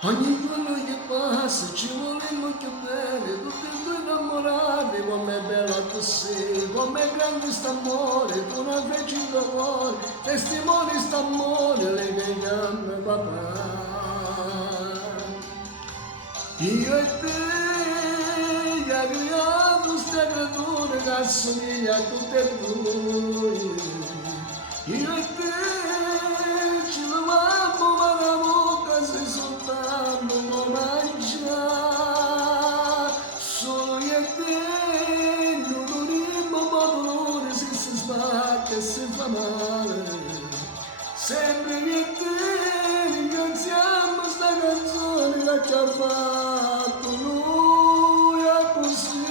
Ogni giorno che passa ci volemmo che bene, tutti e due innamorati, com'è bello così, com'è grande st'amore, tu non feci il cuore, testimoni st'amore, le vediamo papà. Io e te, che abbiamo sta creatura che assomiglia a tutte e due, io e te ci lavamo ma la bocca se soltanto non mangia, solo io e te non dormiamo ma dolore se si sbatte e si fa male, sempre io e te ringraziamo sta canzone che ci ha fatto noi a così.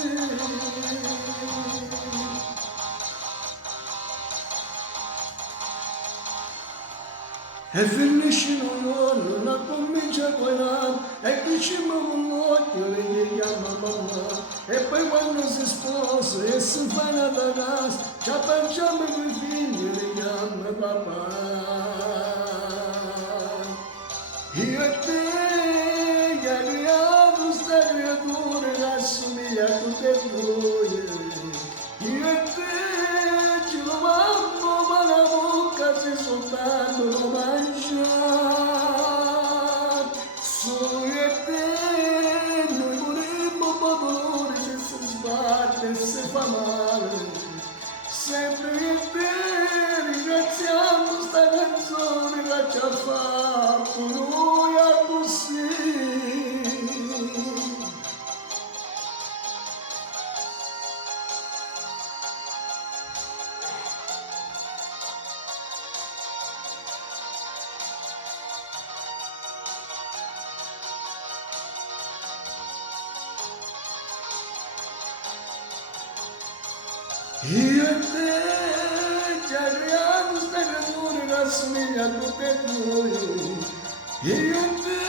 E finisce in un giorno, non comincia poi là, e diciamo con l'occhio le chiama mamma, e poi quando si sposa e si fa una casa, ci appaggiamo con i figli le chiama papà. Io e te che abbiamo sta creatura che assomiglia a tutte e due, io e te ci lavamo ma la bocca se soltanto lo mangia, solo io e te noi vorremmo un dolore se si sbatte e se fa male, sempre io e te ringraziamo sta canzone che ci ha fatto noi a così. Io e te ci abbiamo sta creatura che assomiglia a tutte e due, io e te